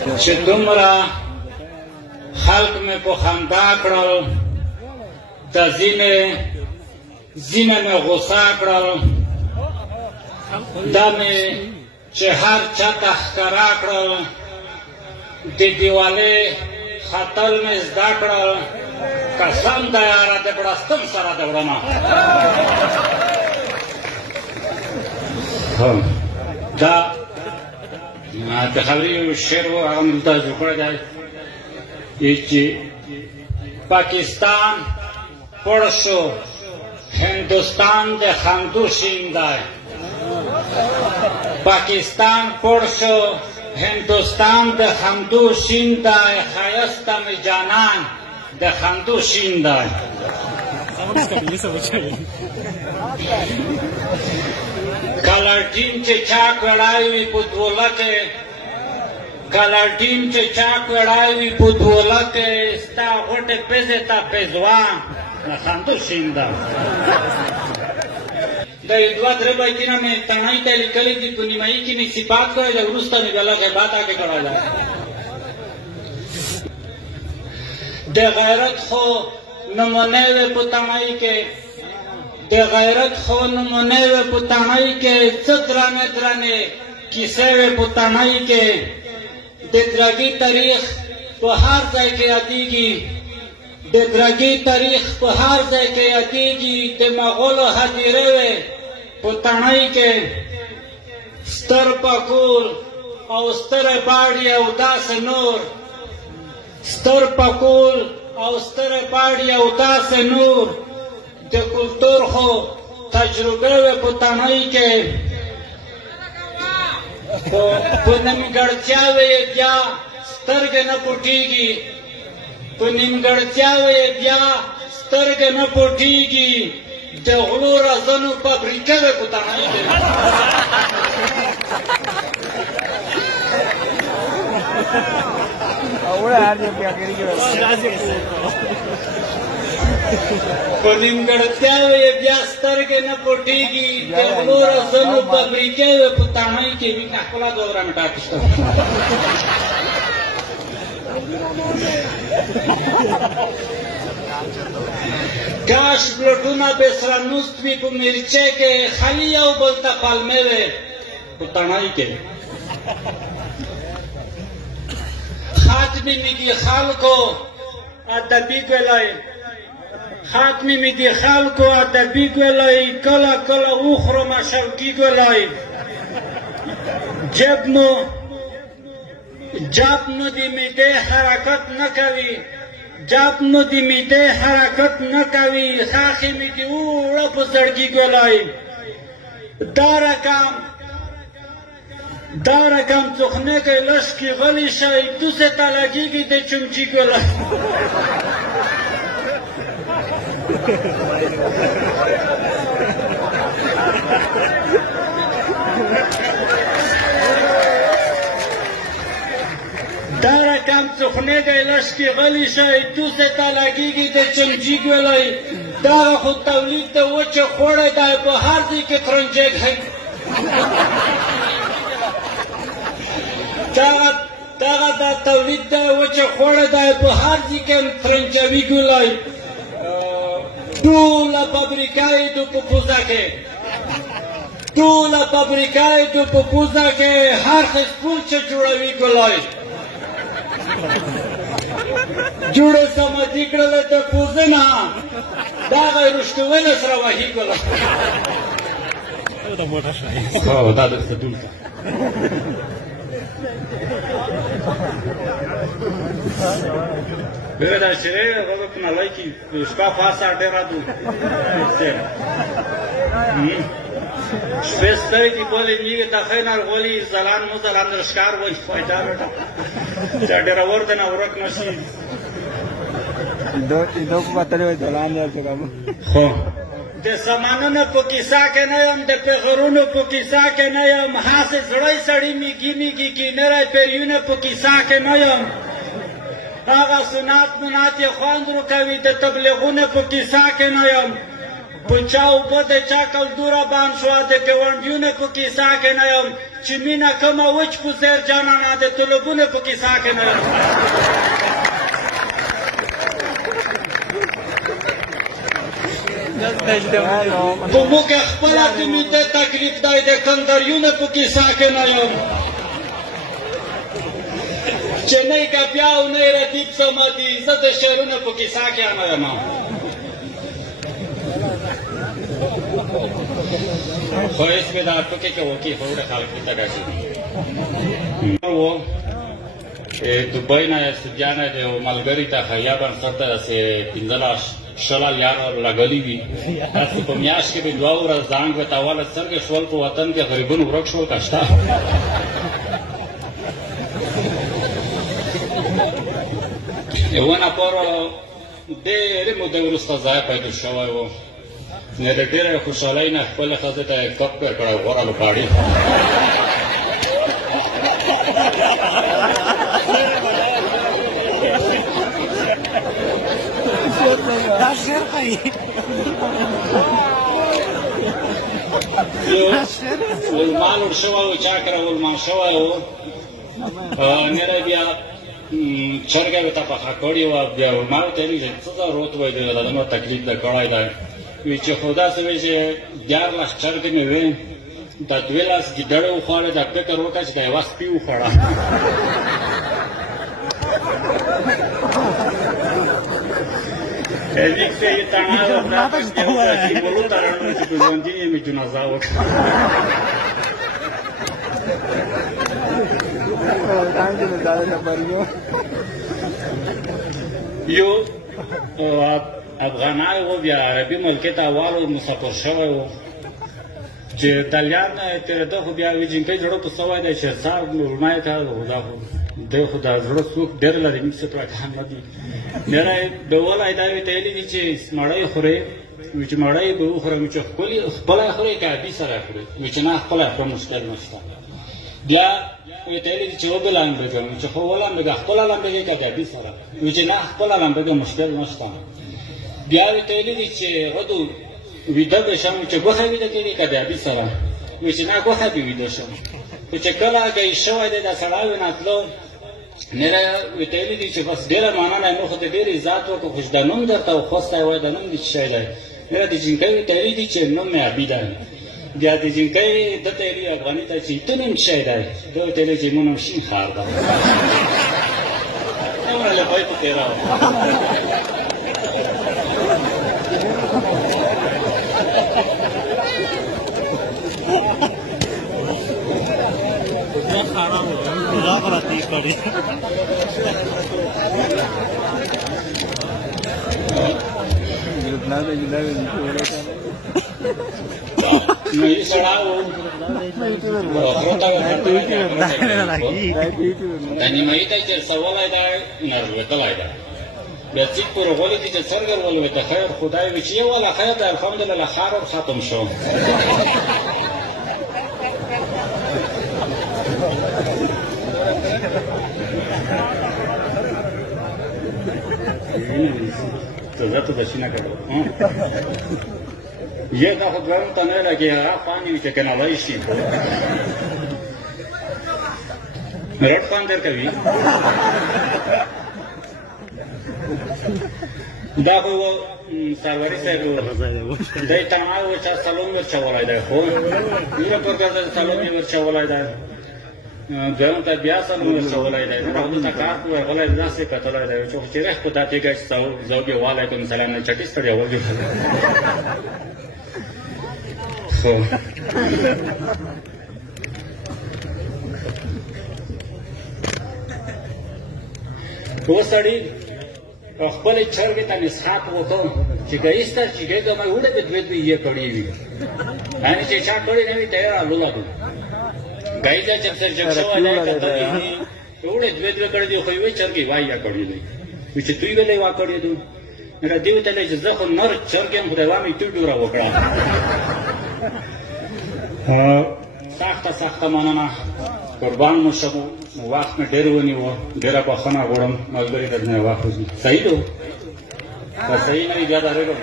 چې دومره خلق مې په خندا کړل د ځینې مې غوسه کړل دا مې چې هر چاته ښکاره کړل د دیوالې ختل مې زده کړل قسم د یاره د بړستن سره د وړمه دا د خبرې یو شعر و هغه مې دلته جوړ کړی دی چې پاکستان پړ شو هندوستان د خندو شین دی پاکستان پړ شو هندوستان د خندو شین دی ښایسته مې جانان د خندو شین دی کلرټین چې چاک وړای وي په دولکې کلرټین چې چاک وړای وي په دولکې ستا غوټې پزې ته پزوان د خندو شین دی د دوه درې بیتونه مې تڼۍ ته لیکلي دي په نیمایي کې مې صفات کړی دی وروسته مې بله غیبت هغې کړی دی د غیرت خو نمونې وې په تڼۍ کې د غیرت خو نمونې وې په تڼۍ کې څه درنې درنې کیسې وې په تڼۍ کې د درګي تاریخ په هر ځای کې یادېږي د درګي تاریخ په هر ځای کې یادېږي د مغولو هدیرې وې په تڼۍ کې ستر پکول او سترې باړې او داسې نور ستر پکول او سترې باړې او داسې نور د کلتور خو تجربې وې په تڼۍ کې په نیمګړتیاوې یې بیا سترګې نه پټېږي په نیمګړتیاوې یې بیا سترګې نه پټېږي د غلو رازنو فابریکه وې په تڼۍ کې په نیمګړتیاوې یې بیا سترګې نه پټېږي د غلو رازنو فابریکه وې په تڼۍ کې وي نه خپله دوه ورځې ټاکشته کاش بلوټونه به سره نوست وي په میرچې کې خالي یو بل ته پلمې وې په تڼۍ کې خاتمې مې دي خلکو ادبي ګولۍ خاتمې مې دي خلکو ادبي ګولۍ کله کله وخورم شوقي ګولۍ جب نو د معدې حرکت نه کوي جب نو د معدې حرکت نه کوي خاښې مې دي وړه په زړګي ګولۍ دا رقم څوخنې کې لش کې غلی شئ دوسې ته لګېږي د چمچي ګولۍ دا رقم څوخنې کې لش کې غلی شئ دوسې ته لګېږي د چمچي ګولۍ دغه خو تولید د وچې خوړی دی په هر ځای کې ترنجې کوي دغه دا تولید دی وچې خوړی دی په هر ځای کې ترنجوي ګولۍ ټوله فابریکه یې د په پوزه کې ټوله فابریکه یې د په پوزه کې هر خسپول چې جوړوي ګولۍ جوړه سمدي کړله د پوزه نه دغه یې رشتوله سره وهي ګولۍ دا درته دلته بگه دا شیره غضا کنالای که شپا خواست آرده را دو شپه ستری دی بولی میگه تا خینار غولی زلان مزلان رشکار بوی فایده بیتا چا دیره وردن ورک نشی دو کو بطلی بوی زلان در سکامو خو د سمانونو په کیسه کې نه یم د پیغرونو په کیسه کې نه یم هاسې زړی سړي میږي میږي کینری پیریونه په کیسه کې نه یم هغه سنات منات یې خوند روکوي د تبلیغونو په کیسه کې نه یم په چا اوبه د چا کلدوره بام شوه د ګاونډیونه په کیسه کې نه یم چې مینه کومه وچ په زیر جانانه د طلبونه په کیسه کې نه یم په موږ خپله د میده تکلیف دی د کندریونه په کیسه کې نه یم چې نه یې ګپیا او نه یې ردیب سمدي زه د شعرونه په کیسه کې نه یم خو هېڅ مې دا ټوکې کې وکړي خو ډېر خلک ورته ډاډي دوبۍ نه استودیانه د یو ملګري ته خیابان سر ته داسې 15 یاره لګلي وي داسې په میاشت کې به 2 ورځ زانګ ورته اوله څرګې شول په وطن کې غریبون ورک شول که شته یوه نفر ډېرې مودې وروسته ځای پیدا شوی و نه د ډېرې خوشحالۍ نه خپلې ښځې ته یې کپ پېر کړی غوره لوباړي ولمان ور شوی و چا کره ولمان شوی و نره بیا چرګه ورته پخه کړې وه بیا ما ورته ویلي چې څه ضرورت وی دی دا نور تکلیف ده کړی دی وی چې خو داسې وی چې 11 چرګې مې وې دا 12 ګیدړې وخوړې دا فکر وکړه چې دا یوه سپي وخوړه لیک ته یې تڼاو چې مولو ته راڼو چې په ژوندي یې مې جنازه وکړه یو افغانای و بیا عربي ملکې ته اول مسافر شوی و چې طلیان تېرېده خو بیا وي جینکۍ زړه په سوی دی چې صاحب ما یې ته دی خو دا زړه څوک ډېر لري موږ څه پراټان نه دي ډېره یې بهولی دا ویې ته ویلي دي چې مړۍ خورې وي چې مړۍ به وخورم چې خپله یې خورې که ابي سره یې خورې وي چې نه خپله یې خورم مشکل نشته بیا ویې ته ویلي دي چې وبې لامبېږم چې خو ولامبېږه خپله لامبېږې که د ابي سره وي چې نه خپله لامبېږه مشکل نشته بیا ویې ته ویلي دي چې غدو ویده به شم چې ګوښه ویده کېږي که د ابي سره وي چې نه ګوښه دې ویده شم خو چې کله ګی شوی دی دا سړی ویناتلو نره ویې ته ویلي دي چې بس ډېره مننه نو خو د ډېر عزت وکړو خو چې دا نوم درته وخوستی وای دا نوم دې څه شی دی نره د جینکۍ ویې ته ویلي دي چې نوم مې ابي دی بیا د جینکۍ ده ته ویلي افغاني ته چې ته نوم څه شی دی ده ورته ویلي چې زما نوم شین خار ده دومره لپۍ په تېره وه نو یې سړی و خرو ته دا نیمایي ته یې چرسولی دی نرلوېدلی دی بیا څیک پورې غولې دي چې څرګر ولوېده خیر خدای وي چې یې والا خیر دی الحمدلله خار ور ختم شو زه ته داسې نه کوم یې دا خو دویم ته نه لګي هغه خوند وي چې کنالی شي رټ خوند درکوي دا خو سروري صاحب دی تنها و چا سلام ورچولی دی خو نوره پرګرده سلام یې ورچولی دی دویم ته بیا سلام ورچولی دی نو دلته کار په ورغلی دی داسې کتلی دی چې خو چې رخ په دا پیږه چې زوګې وعلیکم سلام نه چټي ستړی وګې خو و سړي خپلې چرګې ته نصحات وکړ چې ګایسته چې ګیږه مې وړه به دوې دوې یې کړې وي یعنې چې چا کړې نه وي ته یې رالوله کړو ګای ته چې سر جګ شوی دی کتلی وړې دوې دوې کړې دي خو یوې چرګې وایي یا کړې دی وي چې دوی ولې وا کړې دي نو دې ورته ویل چې زه خو نر چرګ یم خدای وامې توی ډوره وکړه سخته مننه قربان مو شم وخت مې ډېر ونیو ډېره بخښنه غواړم ملګري درنه واخلو صحیح ده که صحیح نه وي بیا درېږم